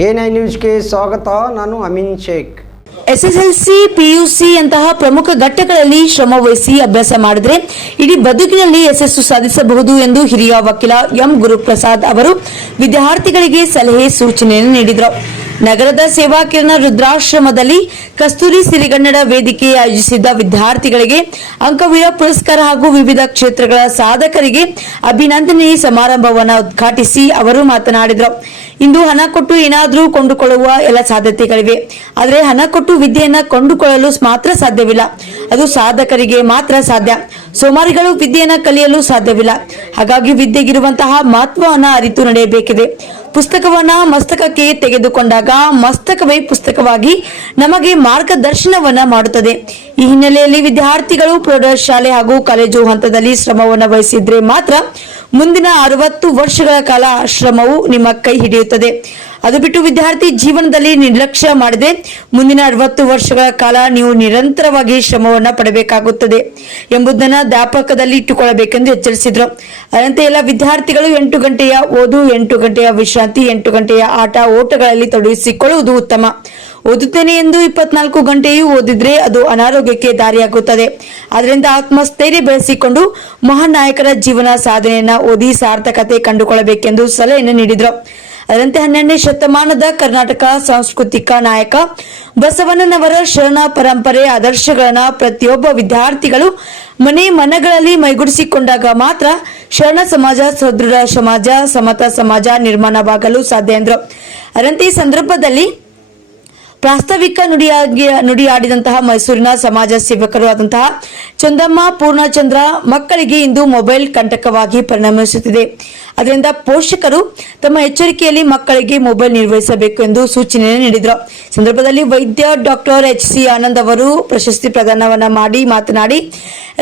A9 ನ್ಯೂಸ್ಗೆ ಸ್ವಾಗತ. ನಾನು ಅಮೀನ್ ಶೇಖ್. ಎಸ್ಎಸ್ಎಲ್ಸಿ ಪಿಯುಸಿ ಅಂತಹ ಪ್ರಮುಖ ಘಟ್ಟಗಳಲ್ಲಿ ಶ್ರಮ ವಹಿಸಿ ಅಭ್ಯಾಸ ಮಾಡಿದ್ರೆ ಇಡೀ ಬದುಕಿನಲ್ಲಿ ಯಶಸ್ಸು ಸಾಧಿಸಬಹುದು ಎಂದು ಹಿರಿಯ ವಕೀಲ ಎಂ ಗುರುಪ್ರಸಾದ್ ಅವರು ವಿದ್ಯಾರ್ಥಿಗಳಿಗೆ ಸಲಹೆ ಸೂಚನೆಯನ್ನು ನೀಡಿದರು. ನಗರದ ಸೇವಾ ಕಿರಣ ರುದ್ರಾಶ್ರಮದಲ್ಲಿ ಕಸ್ತೂರಿ ಸಿರಿಗನ್ನಡ ವೇದಿಕೆ ಆಯೋಜಿಸಿದ್ದ ವಿದ್ಯಾರ್ಥಿಗಳಿಗೆ ಅಂಕವೀರ ಪುರಸ್ಕಾರ ಹಾಗೂ ವಿವಿಧ ಕ್ಷೇತ್ರಗಳ ಸಾಧಕರಿಗೆ ಅಭಿನಂದನೆ ಸಮಾರಂಭವನ್ನು ಉದ್ಘಾಟಿಸಿ ಅವರು ಮಾತನಾಡಿದರು. ಇಂದು ಹಣ ಕೊಟ್ಟು ಏನಾದರೂ ಕೊಂಡುಕೊಳ್ಳುವ ಎಲ್ಲ ಸಾಧ್ಯತೆಗಳಿವೆ. ಆದರೆ ಹಣ ಕೊಟ್ಟು ವಿದ್ಯೆಯನ್ನ ಕೊಂಡುಕೊಳ್ಳಲು ಮಾತ್ರ ಸಾಧ್ಯವಿಲ್ಲ. ಅದು ಸಾಧಕರಿಗೆ ಮಾತ್ರ ಸಾಧ್ಯ. ಸೋಮಾರಿಗಳು ವಿದ್ಯೆಯನ್ನ ಕಲಿಯಲು ಸಾಧ್ಯವಿಲ್ಲ. ಹಾಗಾಗಿ ವಿದ್ಯೆಗಿರುವಂತಹ ಮಹತ್ವವನ್ನು ಅರಿತು ನಡೆಯಬೇಕಿದೆ. ಪುಸ್ತಕವನ್ನ ಮಸ್ತಕಕ್ಕೆ ತೆಗೆದುಕೊಂಡಾಗ ಮಸ್ತಕವೇ ಪುಸ್ತಕವಾಗಿ ನಮಗೆ ಮಾರ್ಗದರ್ಶನವನ್ನ ಮಾಡುತ್ತದೆ. ಈ ಹಿನ್ನೆಲೆಯಲ್ಲಿ ವಿದ್ಯಾರ್ಥಿಗಳು ಪ್ರೌಢಶಾಲೆ ಹಾಗೂ ಕಾಲೇಜು ಹಂತದಲ್ಲಿ ಶ್ರಮವನ್ನು ವಹಿಸಿದ್ರೆ ಮಾತ್ರ ಮುಂದಿನ 60 ವರ್ಷಗಳ ಕಾಲ ಶ್ರಮವು ನಿಮ್ಮ ಕೈ ಹಿಡಿಯುತ್ತದೆ. ಅದು ಬಿಟ್ಟು ವಿದ್ಯಾರ್ಥಿ ಜೀವನದಲ್ಲಿ ನಿರ್ಲಕ್ಷ್ಯ ಮಾಡದೆ ಮುಂದಿನ 60 ವರ್ಷಗಳ ಕಾಲ ನೀವು ನಿರಂತರವಾಗಿ ಶ್ರಮವನ್ನ ಪಡಬೇಕಾಗುತ್ತದೆ ಎಂಬುದನ್ನು ಜ್ಞಾಪಕದಲ್ಲಿ ಇಟ್ಟುಕೊಳ್ಳಬೇಕೆಂದು ಎಚ್ಚರಿಸಿದರು. ಅದರಂತೆ ಎಲ್ಲ ವಿದ್ಯಾರ್ಥಿಗಳು 8 ಗಂಟೆಯ ಓದು, 8 ಗಂಟೆಯ ವಿಶ್ರಾಂತಿ, 8 ಗಂಟೆಯ ಆಟ ಓಟಗಳಲ್ಲಿ ತೊಡಗಿಸಿಕೊಳ್ಳುವುದು ಉತ್ತಮ. ಓದುತ್ತೇನೆ ಎಂದು 24 ಗಂಟೆಯೂ ಓದಿದ್ರೆ ಅದು ಅನಾರೋಗ್ಯಕ್ಕೆ ದಾರಿಯಾಗುತ್ತದೆ. ಆದ್ದರಿಂದ ಆತ್ಮಸ್ಥೈರ್ಯ ಬೆಳೆಸಿಕೊಂಡು ಮಹಾನ್ ನಾಯಕರ ಜೀವನ ಸಾಧನೆಯನ್ನ ಓದಿ ಸಾರ್ಥಕತೆ ಕಂಡುಕೊಳ್ಳಬೇಕೆಂದು ಸಲಹೆಯನ್ನು ನೀಡಿದರು. ಅದರಂತೆ 12ನೇ ಶತಮಾನದ ಕರ್ನಾಟಕ ಸಾಂಸ್ಕೃತಿಕ ನಾಯಕ ಬಸವಣ್ಣನವರ ಶರಣ ಪರಂಪರೆ ಆದರ್ಶಗಳನ್ನ ಪ್ರತಿಯೊಬ್ಬ ವಿದ್ಯಾರ್ಥಿಗಳು ಮನೆ ಮನಗಳಲ್ಲಿ ಮೈಗೂಡಿಸಿಕೊಂಡಾಗ ಮಾತ್ರ ಶರಣ ಸಮಾಜ, ಸದೃಢ ಸಮಾಜ, ಸಮತ ಸಮಾಜ ನಿರ್ಮಾಣವಾಗಲು ಸಾಧ್ಯ ಎಂದರು. ಅದರಂತೆ ಈ ಸಂದರ್ಭದಲ್ಲಿ ಪ್ರಾಸ್ತಾವಿಕ ನುಡಿಯಾಡಿದಂತಹ ಮೈಸೂರಿನ ಸಮಾಜ ಸೇವಕರು ಆದಂತಹ ಚಂದಮ್ಮ ಪೂರ್ಣಚಂದ್ರ, ಮಕ್ಕಳಿಗೆ ಇಂದು ಮೊಬೈಲ್ ಕಂಟಕವಾಗಿ ಪರಿಣಮಿಸುತ್ತಿದೆ. ಅದರಿಂದ ಪೋಷಕರು ತಮ್ಮ ಎಚ್ಚರಿಕೆಯಲ್ಲಿ ಮಕ್ಕಳಿಗೆ ಮೊಬೈಲ್ ನಿರ್ವಹಿಸಬೇಕು ಎಂದು ಸೂಚನೆ ನೀಡಿದರು. ಸಂದರ್ಭದಲ್ಲಿ ವೈದ್ಯ ಡಾಕ್ಟರ್ HC ಆನಂದ್ ಅವರು ಪ್ರಶಸ್ತಿ ಪ್ರದಾನವನ್ನ ಮಾಡಿ ಮಾತನಾಡಿ,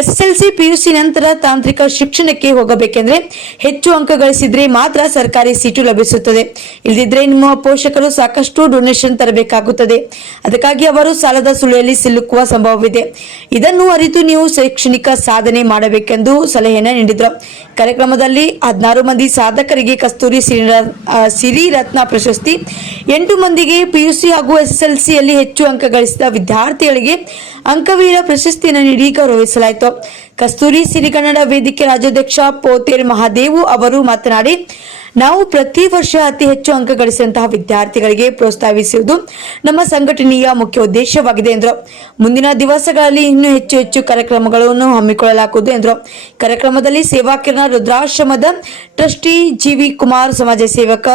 SSLC PUC ನಂತರ ತಾಂತ್ರಿಕ ಶಿಕ್ಷಣಕ್ಕೆ ಹೋಗಬೇಕೆಂದ್ರೆ ಹೆಚ್ಚು ಅಂಕ ಗಳಿಸಿದ್ರೆ ಮಾತ್ರ ಸರ್ಕಾರಿ ಸೀಟು ಲಭಿಸುತ್ತದೆ. ಇಲ್ಲದಿದ್ರೆ ನಿಮ್ಮ ಪೋಷಕರು ಸಾಕಷ್ಟು ಡೊನೇಷನ್ ತರಬೇಕಾಗುತ್ತದೆ. ಅದಕ್ಕಾಗಿ ಅವರು ಸಾಲದ ಸುಳಿಯಲ್ಲಿ ಸಿಲುಕುವ ಸಂಭವವಿದೆ. ಇದನ್ನು ಅರಿತು ನೀವು ಶೈಕ್ಷಣಿಕ ಸಾಧನೆ ಮಾಡಬೇಕೆಂದು ಸಲಹೆಯನ್ನು ನೀಡಿದರು. ಕಾರ್ಯಕ್ರಮದಲ್ಲಿ 16 ಮಂದಿ ಸಾಧಕರಿಗೆ ಕಸ್ತೂರಿ ಸಿರಿರತ್ನ ಪ್ರಶಸ್ತಿ, 8 ಮಂದಿಗೆ PUC ಹಾಗೂ SSLCಯಲ್ಲಿ ಹೆಚ್ಚು ಅಂಕ ಗಳಿಸಿದ ವಿದ್ಯಾರ್ಥಿಗಳಿಗೆ ಅಂಕವೀರ ಪ್ರಶಸ್ತಿಯನ್ನು ನೀಡಿ ಗೌರವಿಸಲಾಯಿತು. ಕಸ್ತೂರಿ ಸಿರಿಗನ್ನಡ ವೇದಿಕೆ ರಾಜ್ಯಾಧ್ಯಕ್ಷ ಪೋತೇರ್ ಮಹಾದೇವು ಅವರು ಮಾತನಾಡಿ, ನಾವು ಪ್ರತಿ ವರ್ಷ ಅತಿ ಹೆಚ್ಚು ಅಂಕ ಗಳಿಸಿದಂತಹ ವಿದ್ಯಾರ್ಥಿಗಳಿಗೆ ಪ್ರೋತ್ಸಾಹಿಸುವುದು ನಮ್ಮ ಸಂಘಟನೆಯ ಮುಖ್ಯ ಉದ್ದೇಶವಾಗಿದೆ ಎಂದರು. ಮುಂದಿನ ದಿವಸಗಳಲ್ಲಿ ಇನ್ನೂ ಹೆಚ್ಚು ಕಾರ್ಯಕ್ರಮಗಳನ್ನು ಹಮ್ಮಿಕೊಳ್ಳಲಾಗುವುದು ಎಂದರು. ಕಾರ್ಯಕ್ರಮದಲ್ಲಿ ಸೇವಾ ಕಿರಣ ರುದ್ರಾಶ್ರಮದ ಟ್ರಸ್ಟಿ GV ಕುಮಾರ್, ಸಮಾಜ ಸೇವಕ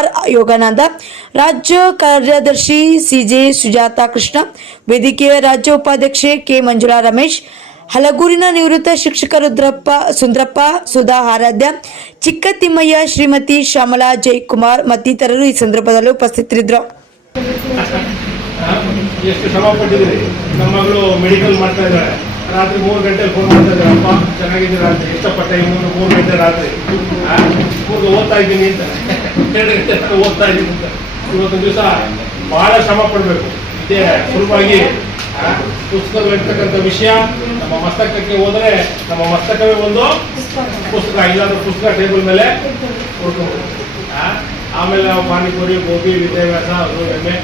R ಯೋಗಾನಂದ, ರಾಜ್ಯ ಕಾರ್ಯದರ್ಶಿ CJ ಸುಜಾತಾ ಕೃಷ್ಣ, ವೇದಿಕೆಯ ರಾಜ್ಯ ಉಪಾಧ್ಯಕ್ಷೆ K ಮಂಜುಳಾ ರಮೇಶ್, ಹಲಗೂರಿನ ನಿವೃತ್ತ ಶಿಕ್ಷಕ ಸುಂದ್ರಪ್ಪ, ಸುಧಾ ಆರಾಧ್ಯ, ಚಿಕ್ಕತಿಮ್ಮಯ್ಯ, ಶ್ರೀಮತಿ ಶ್ಯಾಮಲಾ ಜಯಕುಮಾರ್ ಮತ್ತಿತರರು ಈ ಸಂದರ್ಭದಲ್ಲಿ ಉಪಸ್ಥಿತರಿದ್ದರು. ಎಷ್ಟು ಶ್ರಮ ಪಟ್ಟಿದ್ದೀರಿ. ನಮ್ಮ ಮಗಳು ಮೆಡಿಕಲ್ ಮಾಡ್ತಾ ಇದ್ದಾರೆ. ರಾತ್ರಿ 3 ಗಂಟೆಗೆ ಫೋನ್ ಮಾಡ್ತಾ ಇದ್ದಾರೆ, ಅಪ್ಪ ಚೆನ್ನಾಗಿದ್ದೀರಾ ಅಂತ. ಇಷ್ಟಪಟ್ಟ 3 ಗಂಟೆ ರಾತ್ರಿ ಓದ್ತಾ ಇದ್ದೀನಿ ಅಂತ, 2 ಗಂಟೆ ಓದ್ತಾ ಇದ್ದೀನಿ ಅಂತ. ಇವತ್ತೊಂದು ದಿವಸ ಬಹಳ ಶ್ರಮ ಪಡಬೇಕು. ಇದೇ ಸುಲಭವಾಗಿ ಪುಸ್ತಕದಲ್ಲಿರ್ತಕ್ಕಂಥ ವಿಷಯ ನಮ್ಮ ಮಸ್ತಕಕ್ಕೆ ಹೋದರೆ ನಮ್ಮ ಮಸ್ತಕವೇ ಒಂದು ಪುಸ್ತಕ. ಇಲ್ಲಾಂದ್ರೆ ಪುಸ್ತಕ ಟೇಬಲ್ ಮೇಲೆ ಹುಡ್ಕೊಂಡು ಆಮೇಲೆ ನಾವು ಪಾನಿಪುರಿ, ಗೋಬಿ, ವಿದ್ಯಾಭ್ಯಾಸ, ಅದು ಎಮ್ಮೆ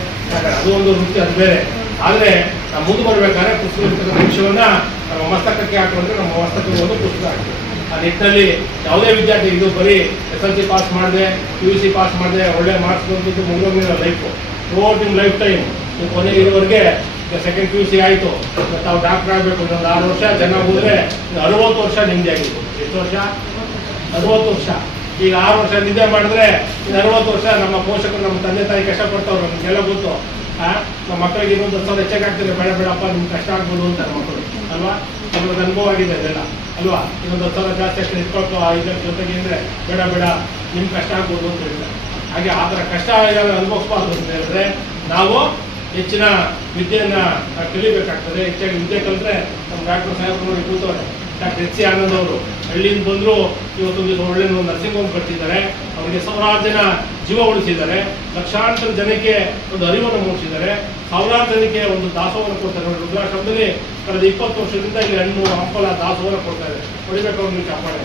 ಅದು ಒಂದು ವೃತ್ತಿ, ಅದು ಬೇರೆ. ಆದರೆ ನಾವು ಮುಂದೆ ಬರಬೇಕಾದ್ರೆ ಪುಸ್ತಕ ಇರ್ತಕ್ಕಂಥ ವಿಷಯವನ್ನ ನಮ್ಮ ಮಸ್ತಕಕ್ಕೆ ಹಾಕೊಂಡ್ರೆ ನಮ್ಮ ಮಸ್ತಕಕ್ಕೆ ಒಂದು ಪುಸ್ತಕ ಆಗ್ತದೆ. ಆ ನಿಟ್ಟಿನಲ್ಲಿ ಯಾವುದೇ ವಿದ್ಯಾರ್ಥಿ ಇದು ಬರೀ SSLC ಪಾಸ್ ಮಾಡಿದೆ, PUC ಪಾಸ್ ಮಾಡಿದೆ, ಒಳ್ಳೆ ಮಾರ್ಕ್ಸ್ ಬಂದಿದ್ದು ಮುಗಿದೋಗಿರೋ ಲೈಫು, ಥ್ರೂಔಟ್ ನಿಮ್ಮ ಲೈಫ್ ಟೈಮ್ ಕೊನೆಗೆ ಇರುವವರೆಗೆ. ಸೆಕೆಂಡ್ PUC ಆಯಿತು, ತಾವು ಡಾಕ್ಟರ್ ಆಗಬೇಕು, ಒಂದು 6 ವರ್ಷ ಚೆನ್ನಾಗಿ ಹೋದರೆ 60 ವರ್ಷ ನಿಮ್ಮದೇ ಆಗಿತ್ತು. ಎಷ್ಟು ವರ್ಷ? 60 ವರ್ಷ. ಈಗ 6 ವರ್ಷ ನಿದ್ದೆ ಮಾಡಿದ್ರೆ 60 ವರ್ಷ ನಮ್ಮ ಪೋಷಕರು, ನಮ್ಮ ತಂದೆ ತಾಯಿ ಕಷ್ಟಪಡ್ತವ್ರು, ನಮಗೆಲ್ಲ ಗೊತ್ತು. ನಮ್ಮ ಮಕ್ಕಳಿಗೆ ಇನ್ನೊಂದು 10 ಸಾವಿರ ಹೆಚ್ಚಾಗ್ತದೆ, ಬೇಡ ಬೇಡಪ್ಪ ನಿಮ್ಗೆ ಕಷ್ಟ ಆಗ್ಬೋದು ಅಂತ ನಮ್ಮ ಮಕ್ಕಳು ಅಲ್ವಾ. ನಮ್ಗೆ ಅನುಭವ ಆಗಿದೆ ಅದೆಲ್ಲ ಅಲ್ವಾ. ಇನ್ನೊಂದು 10 ಸಾವಿರ ಜಾಸ್ತಿ ಅಷ್ಟು ಇಟ್ಕೊಳ್ತು ಇದರ ಜೊತೆಗೆ ಅಂದರೆ ಬೇಡ ಬೇಡ ನಿಮ್ಗೆ ಕಷ್ಟ ಆಗ್ಬೋದು ಅಂತ ಹೇಳ್ತಾರೆ. ಹಾಗೆ ಆ ಥರ ಕಷ್ಟ ಅನುಭವಿಸ್ಬಾರ್ದು ಅಂತ ಹೇಳಿದ್ರೆ ನಾವು ಹೆಚ್ಚಿನ ವಿದ್ಯೆಯನ್ನು ಕಲಿಬೇಕಾಗ್ತದೆ. ಹೆಚ್ಚಾಗಿ ವಿದ್ಯೆ ಕಲಿತ್ರೆ ನಮ್ಮ ಡಾಕ್ಟರ್ ಸಾಹೇಬರು ನೋಡಿ ಕೂತವ್ರೆ, ಡಾಕ್ಟರ್ HC ಆನಂದ್ ಅವರು ಹಳ್ಳಿಯಿಂದ ಬಂದರೂ ಇವತ್ತೊಂದು ದಿವಸ ಒಳ್ಳೆ ನರ್ಸಿಂಗ್ ಹೋಮ್ ಕಟ್ಟಿದ್ದಾರೆ. ಅವರಿಗೆ 1000 ಜನ ಜೀವ ಉಳಿಸಿದ್ದಾರೆ. ಲಕ್ಷಾಂತರ ಜನಕ್ಕೆ ಒಂದು ಅರಿವನ್ನು ಮೂಡಿಸಿದ್ದಾರೆ. 1000 ಜನಕ್ಕೆ ಒಂದು ದಾಸೋಹವನ್ನು ಕೊಡ್ತಾರೆ. ನೋಡಿ, ರುದ್ರಾಶ್ರಮದಲ್ಲಿ ಕಳೆದ 20 ವರ್ಷದಿಂದ ಇಲ್ಲಿ ಹಣ್ಣು ಹಂಪಲ ದಾಸೋಹವನ್ನು ಕೊಡ್ತಾರೆ. ಹೊಡಿಬೇಕು ಅವ್ರಿಗೆ ಚಾಪಾಳೆ.